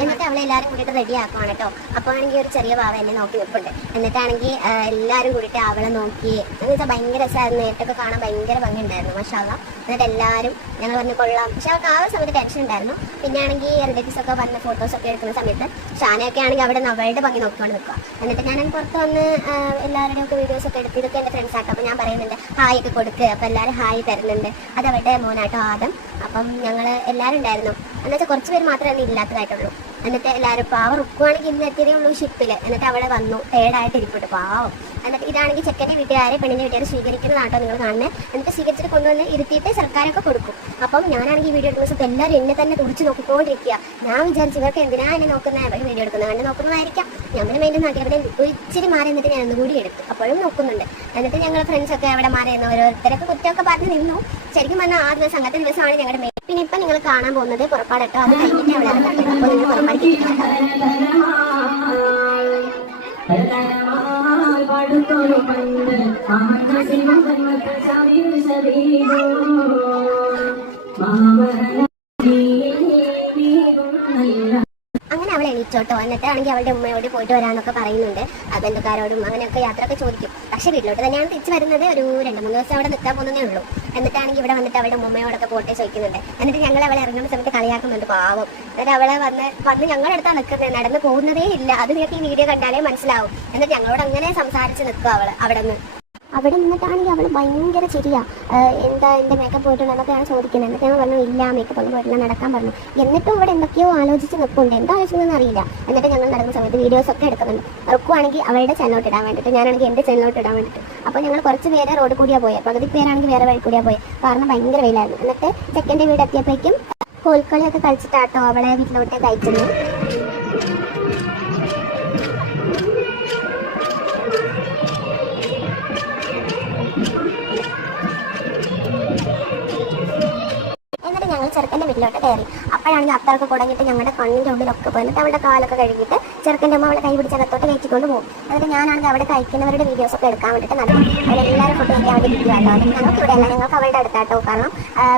എന്നിട്ട് അവളെല്ലാവരും കൂടിയിട്ട് റെഡി ആക്കുവാണ് കേട്ടോ. അപ്പോൾ ആണെങ്കിൽ ഒരു ചെറിയ പാവ എന്നെ നോക്കി നിൽപ്പുണ്ട്. എന്നിട്ടാണെങ്കിൽ എല്ലാവരും കൂടിയിട്ട് അവളെ നോക്കി എന്ന് വെച്ചാൽ ഭയങ്കര രസമായിരുന്നു. നേരിട്ടൊക്കെ കാണാൻ ഭയങ്കര ഭംഗി ഉണ്ടായിരുന്നു മാഷാഅല്ലാ. എന്നിട്ട് എല്ലാവരും ഞങ്ങൾ പറഞ്ഞ് കൊള്ളാം. പക്ഷെ അവൾക്ക് ആ ഒരു സമയത്ത് ടെൻഷൻ ഉണ്ടായിരുന്നു. പിന്നെ ആണെങ്കിൽ റിലേറ്റീവ്സ് ഒക്കെ പറഞ്ഞ ഫോട്ടോസൊക്കെ എടുക്കുന്ന സമയത്ത് ഷാനയൊക്കെ ആണെങ്കിൽ അവിടെ അവളുടെ ഭംഗി നോക്കിക്കൊണ്ട് നിൽക്കുക. എന്നിട്ട് ഞാൻ പുറത്ത് വന്ന് എല്ലാവരുടെയും ഒക്കെ വീഡിയോസൊക്കെ എടുത്ത് ഇതൊക്കെ എൻ്റെ ഫ്രണ്ട്സ് ആക്കാം. അപ്പോൾ ഞാൻ പറയുന്നുണ്ട് ഹായ് ഒക്കെ കൊടുക്കുക. അപ്പോൾ എല്ലാവരും ഹായ് തരുന്നുണ്ട്. അത് അവരുടെ മോനാട്ടോ ആദം. അപ്പം ഞങ്ങൾ എല്ലാവരും ഉണ്ടായിരുന്നു. എന്ന് വെച്ചാൽ കുറച്ച് പേര് മാത്രമേ ഇല്ലാത്തതായിട്ടുള്ളൂ. എന്നിട്ട് എല്ലാവരും പാവം റുക്കുവാണെങ്കിൽ ഇന്ന് എത്തിയതേ ഉള്ളൂ ഷിപ്പിൽ. എന്നിട്ട് അവിടെ വന്നു തേർഡായിട്ട് ഇരിപ്പിട്ട് പാവം. എന്നിട്ട് ഇതാണെങ്കിൽ ചെക്കൻ്റെ വീട്ടുകാരെ പെണ്ണിൻ്റെ വീട്ടുകാർ സ്വീകരിക്കുന്നതാട്ടോ നിങ്ങൾ കാണുന്നത്. എന്നിട്ട് സ്വീകരിച്ചിട്ട് കൊണ്ടുവന്ന് ഇരുത്തിയിട്ട് സർക്കാരൊക്കെ കൊടുക്കും. അപ്പം ഞാനാണെങ്കിൽ വീഡിയോ എടുക്കുന്ന സമയത്ത് എല്ലാവരും എന്നെ തന്നെ തുടിച്ച് നോക്കിക്കൊണ്ടിരിക്കുക. ഞാൻ വിചാരിച്ചു ഇവർക്ക് എന്തിനാ എന്നെ നോക്കുന്നത്, അവർ വീഡിയോ എടുക്കുന്നത് കണ്ട് നോക്കുന്നതായിരിക്കാം. ഞാൻ പിന്നെ മെയിൻ നാട്ടി അവിടെ ഇച്ചിരി മാറി എന്നിട്ട് ഞാൻ ഒന്നുകൂടി എടുത്തു. അപ്പോഴും നോക്കുന്നുണ്ട്. എന്നിട്ട് ഞങ്ങൾ ഫ്രണ്ട്സൊക്കെ അവിടെ മാറി നിന്ന് ഓരോരുത്തരൊക്കെ കുറ്റമൊക്കെ പറഞ്ഞ് നിന്നു. ശരിക്കും പറഞ്ഞാൽ ആ ദിവസം അങ്ങനത്തെ ദിവസമാണ് ഞങ്ങളുടെ മെയിൻ. പിന്നെ ഇപ്പം നിങ്ങൾ കാണാൻ പോകുന്നത് പുറപ്പാടട്ടോ. അത് കഴിഞ്ഞിട്ട് അവിടെ ഇറങ്ങുന്നത്. അപ്പോൾ നിങ്ങൾ പുറപ്പാടിക്ക് അങ്ങനെ അവൾ എണീച്ചോട്ടോ. എന്നിട്ടാണെങ്കിൽ അവളുടെ ഉമ്മയോട് പോയിട്ട് വരാനൊക്കെ പറയുന്നുണ്ട്. ബന്ധുക്കാരോടും അങ്ങനെയൊക്കെ യാത്രയൊക്കെ ചോദിക്കും. പക്ഷേ വീട്ടിലോട്ട് തന്നെയാണ് തിരിച്ചു വരുന്നത്. ഒരു 2-3 ദിവസം അവിടെ നിൽക്കാൻ പോകുന്നതേ ഉള്ളൂ. എന്നിട്ടാണെങ്കിൽ ഇവിടെ വന്നിട്ട് അവളുടെ ഉമ്മയോടൊക്കെ പോട്ടെ ചോദിക്കുന്നുണ്ട്. എന്നിട്ട് ഞങ്ങൾ അവളെ ഇറങ്ങുന്ന സമയത്ത് കളിയാക്കുന്നുണ്ട് പാവം. എന്നിട്ട് അവളെ വന്ന് ഞങ്ങളുടെ അടുത്താണ് നിൽക്കുന്നത്. നടന്ന് പോകുന്നതേ ഇല്ല. അത് നിങ്ങൾക്ക് ഈ വീഡിയോ കണ്ടാലേ മനസ്സിലാവും. എന്നിട്ട് ഞങ്ങളോട് അങ്ങനെ സംസാരിച്ച് നിൽക്കുക അവൾ അവിടെ നിന്ന്. അവിടെ നിന്നിട്ടാണെങ്കിൽ അവൾ ഭയങ്കര ചിരിയാ. എന്താ എൻ്റെ മേക്കപ്പ് പോയിട്ടുണ്ട് എന്നൊക്കെയാണ് ചോദിക്കുന്നത്. എന്നിട്ട് ഞങ്ങൾ പറഞ്ഞു ഇല്ല മേക്കപ്പ് ഒന്നും പോയിട്ടില്ല നടക്കാൻ പറഞ്ഞു. എന്നിട്ടും ഇവിടെ എന്തൊക്കെയോ ആലോചിച്ച് നിൽക്കുന്നുണ്ട്. എന്താ ആലോചിക്കുന്നതെന്ന് അറിയില്ല. എന്നിട്ട് ഞങ്ങൾ നടക്കുന്ന സമയത്ത് വീഡിയോസൊക്കെ എടുക്കുന്നുണ്ട്. റുക്കുവാണെങ്കിൽ അവളുടെ ചാനലോട്ട് ഇടാൻ വേണ്ടിയിട്ട്, ഞാനാണെങ്കിൽ എൻ്റെ ചാനലോട്ട് ഇടാൻ വേണ്ടിയിട്ട്. അപ്പോൾ ഞങ്ങൾ കുറച്ച് പേരെ റോഡ് കൂടിയാണ് പോയത്. പകുതി പേരാണെങ്കിൽ വേറെ വഴി കൂടിയാണ് പോയത്. കാരണം ഭയങ്കര വെയിലായിരുന്നു. എന്നിട്ട് ചെക്കൻ്റെ വീട് എത്തിയപ്പോഴേക്കും കോൽക്കളിയൊക്കെ കളിച്ചിട്ടാട്ടോ അവളെ വീട്ടിലോട്ട് കഴിച്ചത്. ഞങ്ങൾ ചെറുക്കൻ്റെ വീട്ടിലോട്ട് കയറി. അപ്പോഴാണെങ്കിൽ അത്തറൊക്കെ കുടങ്ങിയിട്ട് ഞങ്ങളുടെ കണ്ണിൻ്റെ ഉള്ളിലൊക്കെ പോയി. എന്നിട്ട് അവളുടെ കാലൊക്കെ കഴുകിയിട്ട് ചെറുക്കൻ്റെ അമ്മ അവളെ കൈ പിടിച്ച് അകത്തോട്ട് കയറ്റിക്കൊണ്ട് പോകും. എന്നിട്ട് ഞാനാണെങ്കിൽ അവിടെ കഴിക്കുന്നവരുടെ വീഡിയോസൊക്കെ എടുക്കാൻ വേണ്ടിയിട്ട് നടക്കും. അവരെല്ലാവരും ഫുഡ് കഴിക്കാൻ വേണ്ടി ഇരിക്കുവാട്ടോ. എന്നിട്ട് ഞങ്ങൾക്ക് ഇവിടെ അല്ല, ഞങ്ങൾക്ക് അവളുടെ അടുത്താട്ടോ. കാരണം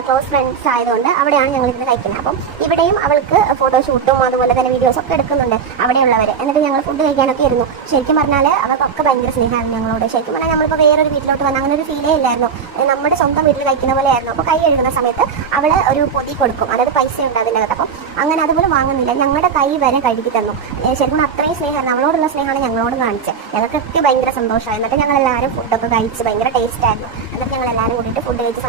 ക്ലോസ് ഫ്രണ്ട്സ് ആയതുകൊണ്ട് അവിടെയാണ് ഞങ്ങൾ ഇരുന്ന് കഴിക്കുന്നത്. അപ്പം ഇവിടെയും അവൾക്ക് ഫോട്ടോഷൂട്ടും അതുപോലെ തന്നെ വീഡിയോസൊക്കെ എടുക്കുന്നുണ്ട് അവിടെയുള്ളവർ. എന്നിട്ട് ഞങ്ങൾ ഫുഡ് കഴിക്കാനൊക്കെ ഇരുന്നു. ശരിക്കും പറഞ്ഞാൽ അവർക്കൊക്കെ ഭയങ്കര സ്നേഹമായിരുന്നു ഞങ്ങളോട്. ശരിക്കും പറഞ്ഞാൽ നമ്മളിപ്പോൾ വേറൊരു വീട്ടിലോട്ട് വന്ന അങ്ങനെ ഒരു ഫീലേ ഇല്ലായിരുന്നു. നമ്മുടെ സ്വന്തം വീട്ടിൽ കഴിക്കുന്ന പോലെ ആയിരുന്നു. അപ്പോൾ കൈ കഴുകുന്ന സമയത്ത് അവൾ ഒരു പൊതി കൊടുക്കും. അതായത് പൈസ ഉണ്ട് അതിൻ്റെ അകത്ത്. അപ്പം അങ്ങനെ അതുപോലെ വാങ്ങുന്നില്ല, ഞങ്ങളുടെ കൈ വരെ കഴുകി തന്നു. ശരിക്കും അത്രയും സ്നേഹമായിരുന്നു. അവളോടുള്ള സ്നേഹമാണ് ഞങ്ങളോട് കാണിച്ചത്. ഞങ്ങൾക്കൊക്കെ ഭയങ്കര സന്തോഷമായി. എന്നിട്ട് ഞങ്ങളെല്ലാവരും ഫുഡൊക്കെ കഴിച്ച് ഭയങ്കര ടേസ്റ്റ് ആയിരുന്നു. എന്നിട്ട് ഞങ്ങളെല്ലാവരും കൂടിയിട്ട് ഫുഡ് കഴിച്ച്